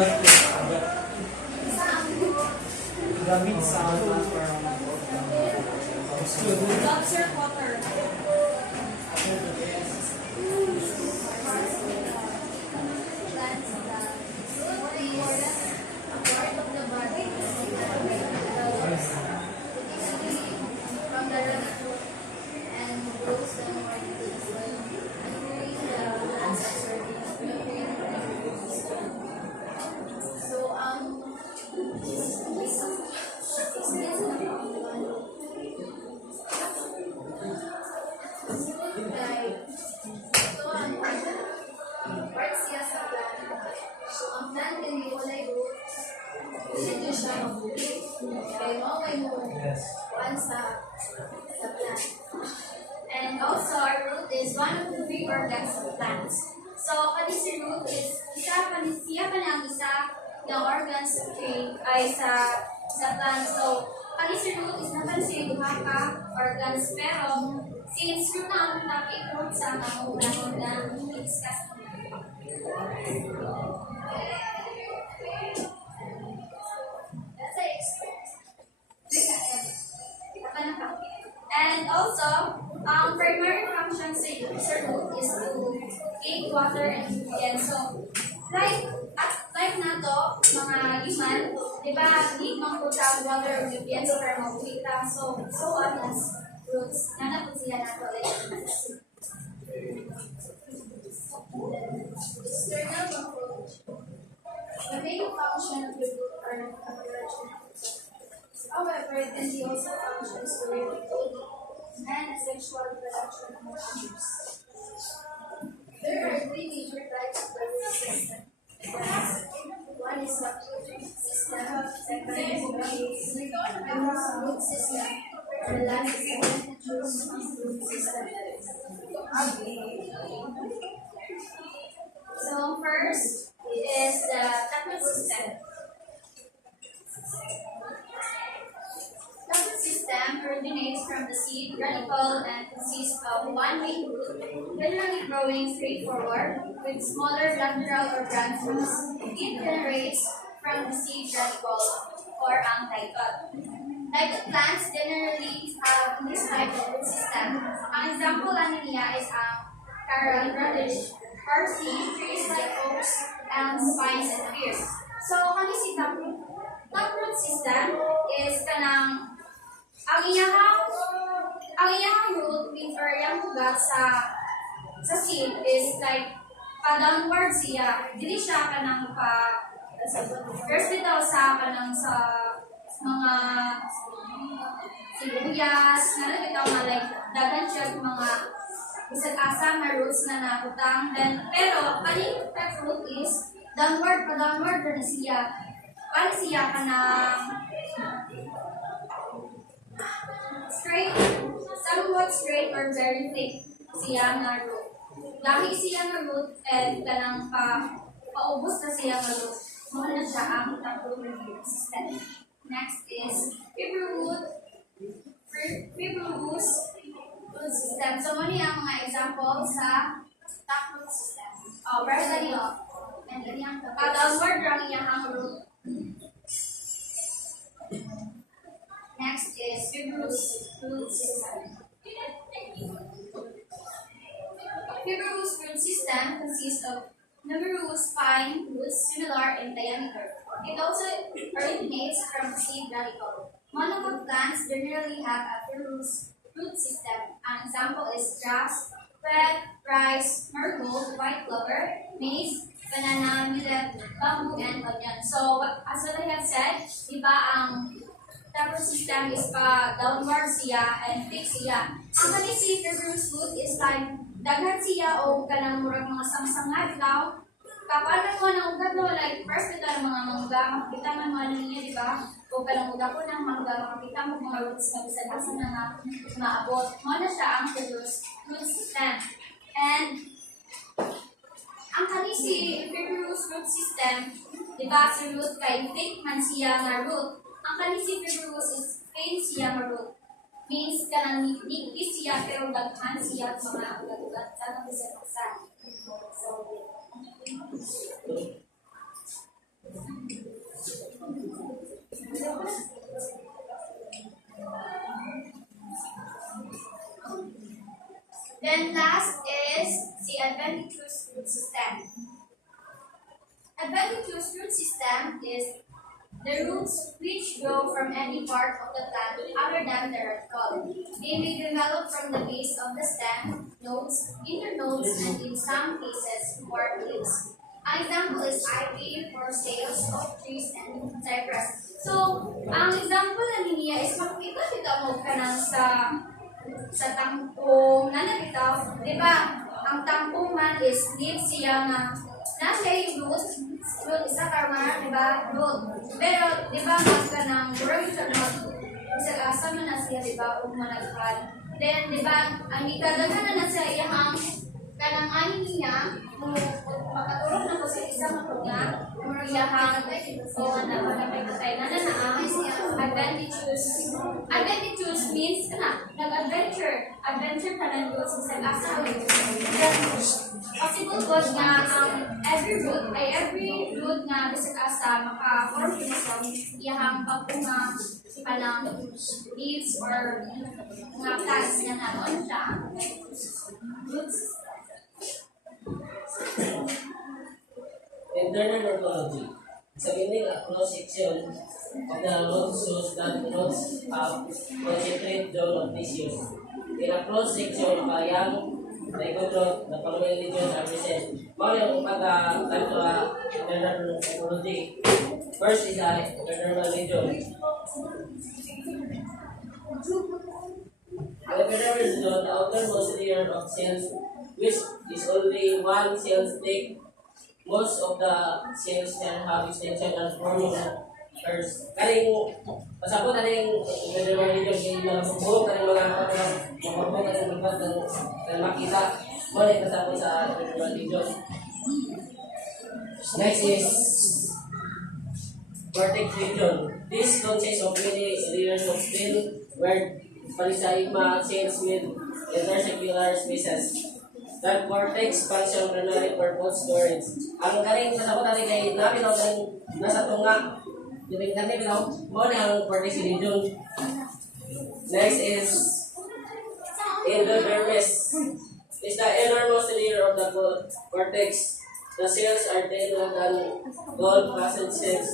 Gamit sa Lobster water. And also, our root is one of the three organs of plants. So, kanisi root is siya pa ng isa ng organs of tree ay sa plant. So, kanisi root is napansin duha ka organs, pero since root na ang topic root sa mga unang na discuss mo. And also, primary function sa root is to take water and nutrients. So, like na to, mga human, di ba, need mga water and nutrients para mabuhita. So on as roots, nanapot sila na to like humans. External approach. The main function of the root are approach. However, it can be also functions to regulate and sexual reproduction of animals. There are three major types of the root system. One is the system, second is the root system, and the last is the root system. So first is the taproot system. Taproot system originates from the seed radicle and consists of one main root, generally growing straightforward with smaller lateral or branch roots. It generates from the seed radicle or ang dicot. Dicot plants generally have this type of root system. An example niya is ang Carol radish, parsley, trees like oaks, elms, pines, and firs. So, kani si taproot system is kanang ang iyahang root means or iyang ugat sa seed is like pa-downward siya. Dili siya kanang first bitaw sa kanang sa mga sibuyas, nga bitaw nga like dagan siya mga bisag asa na roots na nakutang. Then pero kani taproot is downward na siya. Para siya kanang straight, somewhat straight or very thick siya na root. Dahil siya na root and kanang paubos na siya na root. Muna na siya ang taproot system. Next is fibrous root system. So muna yung mga examples sa taproot system. First ganito. And ganyan. Downward lang iyang root. Next is fibrous root system. Fibrous root system consists of numerous fine roots similar in diameter. It also originates from the seed radicle. Monocot plants generally have a fibrous root system. An example is grass, red, rice, marigold, white clover, maize, banana, millet, bamboo, and onion. So, as what I have said, iba ang taproot system is pa downward siya and thick siya. Ang kani si fibrous root is like daghan siya o kanang murag mga samsangad daw. Kapag mo ng ugat no, like first ito ng mga mangga, makikita man mo niya, di ba? O kanang ugat ko ng mangga, makikita mo mga roots na bisag-asa na maabot. Mo na siya ang fibrous root system. And ang kani si fibrous root system, di ba si root kay thick man siya na root. Ang kani si fibrous is thin siya na root. Means kanang nipis siya pero daghan siya mga ugat-ugat sa bisag-asa. So, Then last is the adventitious root system. Adventitious root system is the roots which grow from any part of the plant other than the radicle. They may develop from the base of the stem, nodes, internodes, and in some cases, bark leaves. An example is ivy, sales, oak trees, and cypress. So, ang example na niya is makikita kita mo ka ng sa tangkong na nabitaw, di ba? Ang tangkong man is leaf siya nga nasa yung root isa karma, di ba? Root. Pero, di ba, ka ng worm sa isa asa man na siya, di ba? Ug managpan. Then, di ba, ang ikadaghan na sa iyang kanang ani niya, makatulong na ko sa isang mga muriyahang o na pagkakay na naamay siya adventitious. Adventitious means na nag-adventure. Adventure ka ng doon sa asa. Possible was nga every root nga sa asa maka-form sa iyahang pagpunga kanang leaves or mga plants na naroon siya. Roots. Internal morphology. Examining a cross-section of the roots shows that roots have concentrate zone of tissues. In a cross-section of a young dicotyl, the following regions are present. More yung pagka-kanto internal morphology. First is a internal region. The internal region, the outermost layer of cells, which is only one cell thick. Most of the cells can have extension and forming hairs. Kaling, pasapot na rin yung internal region, yung nakabubuhok, kaling mga makabubuhok, kaling magpag, kaling makita, muna yung pasapot sa internal region. Next is cortex region. This consists of many layers of thin, where parenchyma cells with intercellular spaces. The cortex function primarily for food storage. Ang galing pasabot natin kay namin o galing nasa tunga. Yung galing bitaw, mo na ang cortex region. Next is endodermis. It's the innermost layer of the cortex. The cells are thinner than gold-facet cells.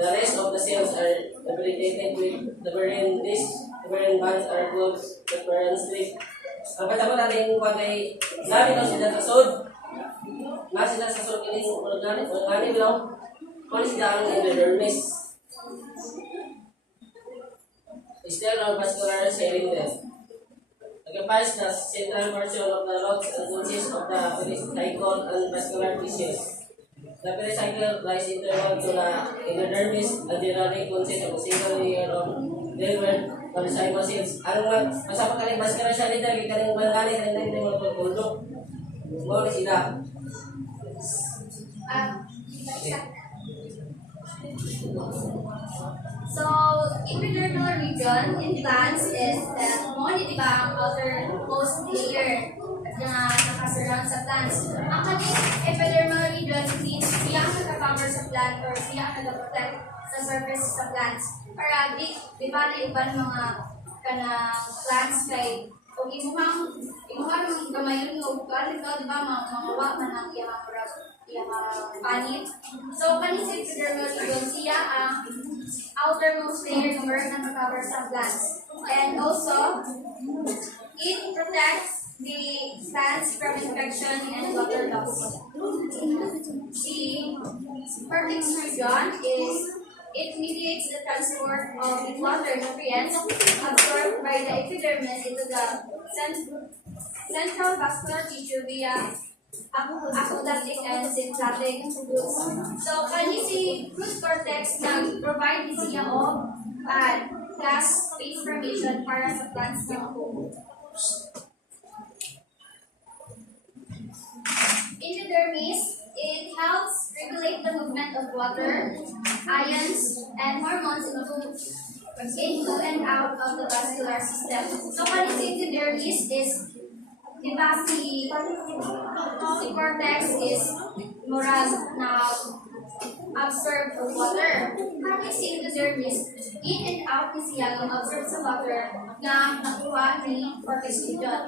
The rest of the cells are debilitated with the brain disc. The brain bands are closed with brain strip. Ang patapot natin yung pagkay namin o sila sa sod. Nga sila sa sod kining organic bilaw. Kung sila ang endodermis. Still or vascular sharing them. Occupies the central portion of the roots and consists of the pericycle and vascular tissues. The pericycle lies internal to the endodermis and generally consists of a single layer of liver pericycle cells. Ang masapag kaling vascular siya nito, kaling balgali, kaling nito yung pagpulok. Muna sila. So, epidermal region in plants is the di ba, ang outermost layer na nakasurround sa plants. Ang kaning epidermal region means siya ang nakakover sa plant or siya ang nakaprotect sa surface sa plants. Para di ba na iba mga kanang plants kay kung imuhang gamayon ng ugal, ikaw di ba mga wak na ng iyang panit. So, kaning sa epidermal region, siya ang outermost layer ng earth na cover sa plants. And also, it protects the plants from infection and water loss. The cortex region it mediates the transport of water nutrients absorbed by the epidermis into the central vascular tissue via aqueductic and sympathetic roots. So, kani si root cortex nag-provide siya of gas space formation para sa plants ng food. Epidermis, it helps regulate the movement of water, ions, and hormones into and out of the vascular system. So, kani si epidermis is diba si cortex is murag na absorb the water. Harnessing the dermis, in and out ni siya ng absorb sa water na nakuha ni orchestration.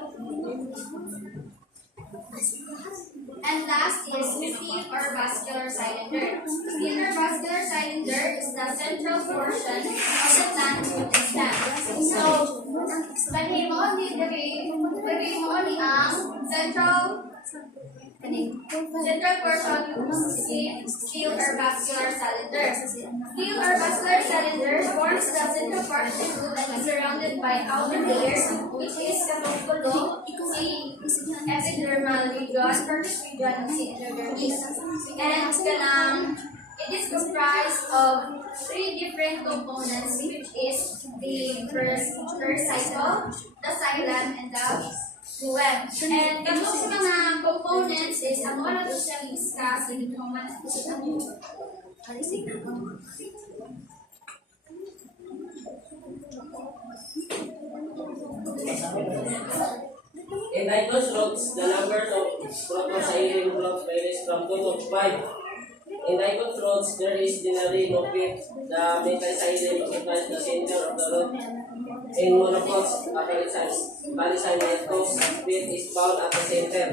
And last is steel or vascular cylinder. Steel or vascular cylinder is the central portion of the plant root stem. So, lagay mo ni ang central portion is steel or vascular cylinder. Steel or vascular cylinder forms the central part of the root and is surrounded by outer layers, which is katungkulong si epidermal region, first region of si epidermis. And it is comprised of three different components, which is the first cycle, the xylem, and the phloem. And those mga components is ang wala to siya discuss in the moment. In diploid roots, the number of protoxylene groups varies from 2 to 5. In diploid roots, there is generally no pit. The methylxylene occupies the center of the root. In monopods, palisylmetose pit is found at the center.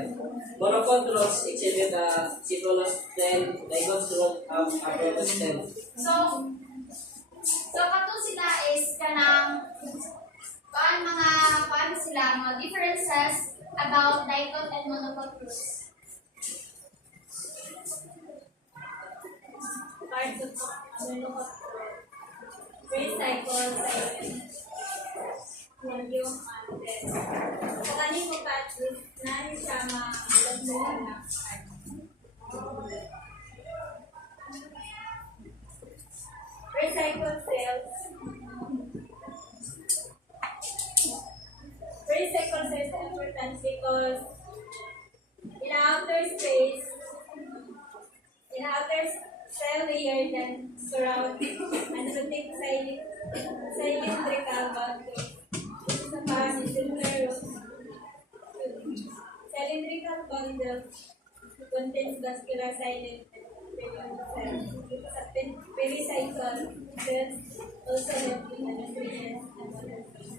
Monopod roots exhibit a cyclosten, diploid roots have a protostem. So katong sila is kanang paano sila mga differences about diploid and monopod roots. Parts of monopod first cycle, volume, and then sa kaning mo patches na siya ma-bulan na recycled cells. Recycled cells are important because in outer space, in outer cell layer that surround androtic cylindrical bundle. This is a similar cylindrical bundle contains vascular silent cells. Because of pericycle cells also left in the nutrients and other things.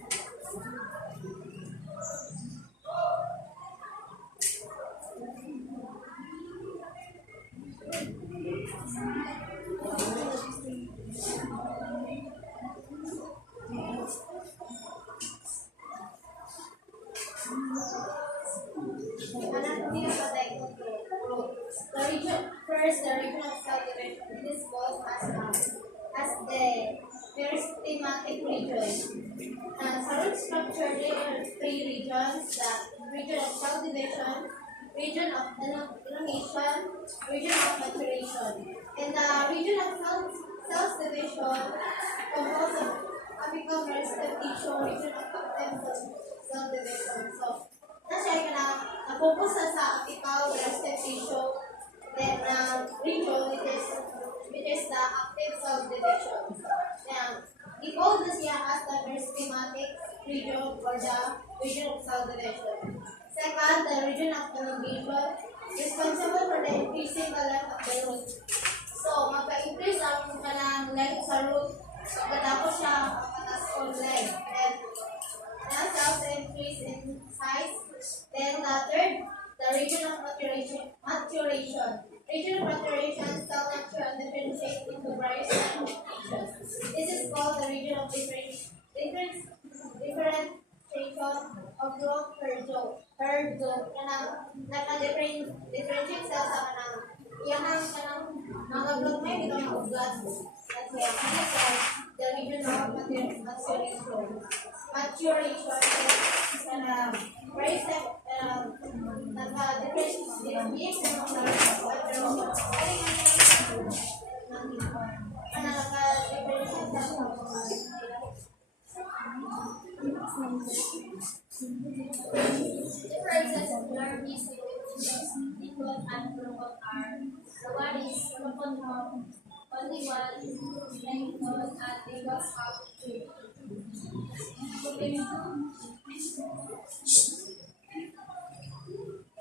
The region of cell division is called as the meristematic region. Sa root structure, there are three regions: the region of cell division, region of elongation, region of maturation. And the region of cell division composed of apical meristem tissue, region of active cell division. So, siya na-focus sa apical meristem tissue. Then region, which is the active cell division. Now, we call this here as the meristematic region or the region of cell division. Second, the region of elongation, responsible for the increasing the length of the root. So, magka-increase ang kanang length sa root. So, katapos siya makatas on length. And cells increase in size. Then the third, the region of maturation. Region of maturation, cell mature and differentiate into various applications. This is called the region of differentiation of growth per zone. Naka-differentiate cells sa kanang iyahang nag-upload may ito ng ugat. That's why this is the region of maturation. Maturation is very step differences of larvae equal and global are the one is only one and they was how to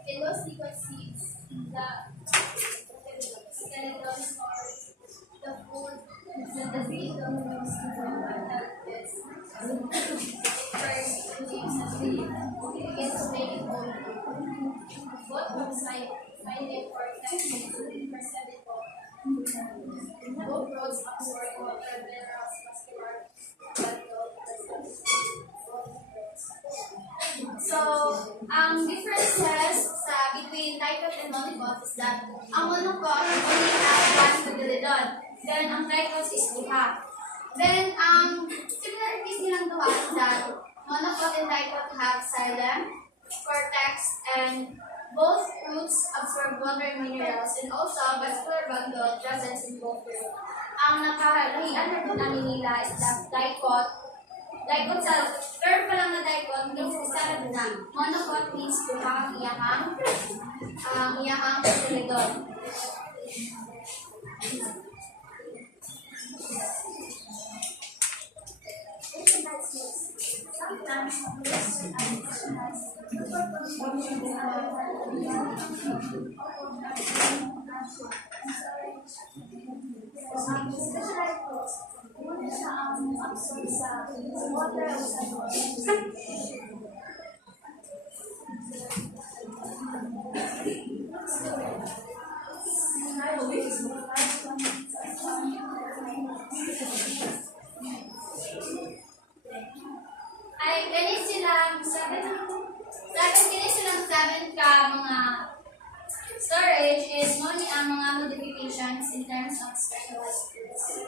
in those liquid seeds, the skeletons are It's made of what looks like finding for texting for 7 both roads absorb water, minerals, muscular, so, ang differences between dicot and monocot is that ang monocot only has one cotyledon. Then, ang dicot is duha. Then, ang similarities nilang duha is that monocot and dicot have xylem, cortex, and both roots absorb water and minerals, and also vascular bundle present in both roots. Ang nakahalian na namin nila is that dicot sa term pa lang na dicot means isa na monocot means duha ang iyahang cotyledon. Ay, ganit silang seven ka mga storage is only ang mga modifications in terms of specialized foods.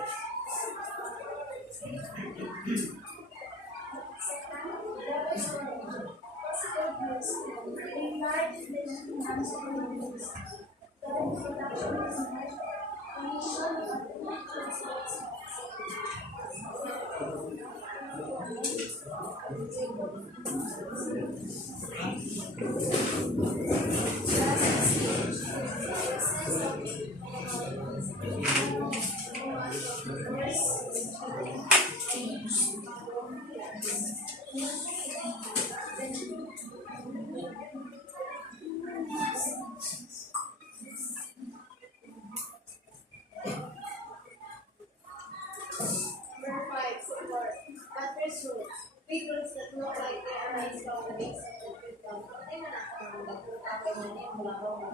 Big roots that look like they are raised from the base of the tree trunk. They may not come back to tapay na niya mula ko na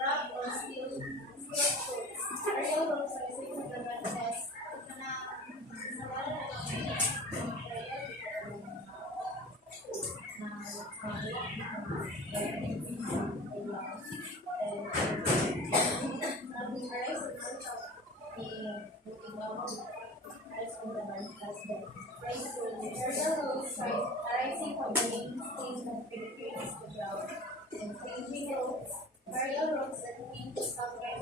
crab or steel fruits. Aerial roots are using the branches na arising from the main stage of Philippines to ground and changing roads, aerial roads that lead to subway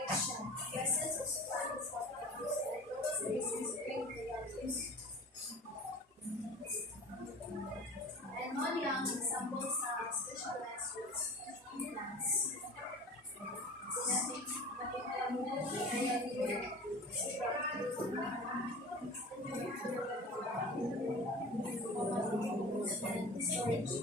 protection. Gases of plants of spaces bring reactions. And one young examples are specialized roots in plants. Storage.